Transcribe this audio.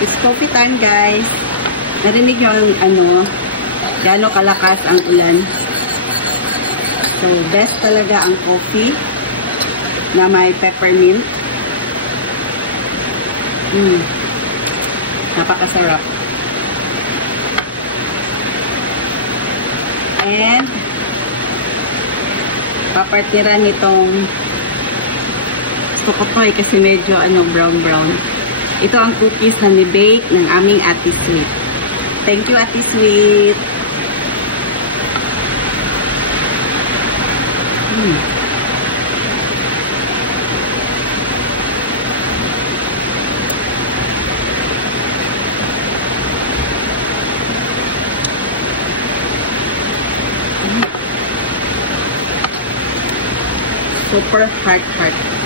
It's coffee time, guys. Narinig nyo ang gaano kalakas ang ulan. So, best talaga ang coffee na may peppermint. Napakasarap. And, papartira nitong tukotoy kasi medyo brown-brown. Ito ang cookies na ni-bake ng aming Ate Sweet. Thank you, Ate Sweet. Super heart.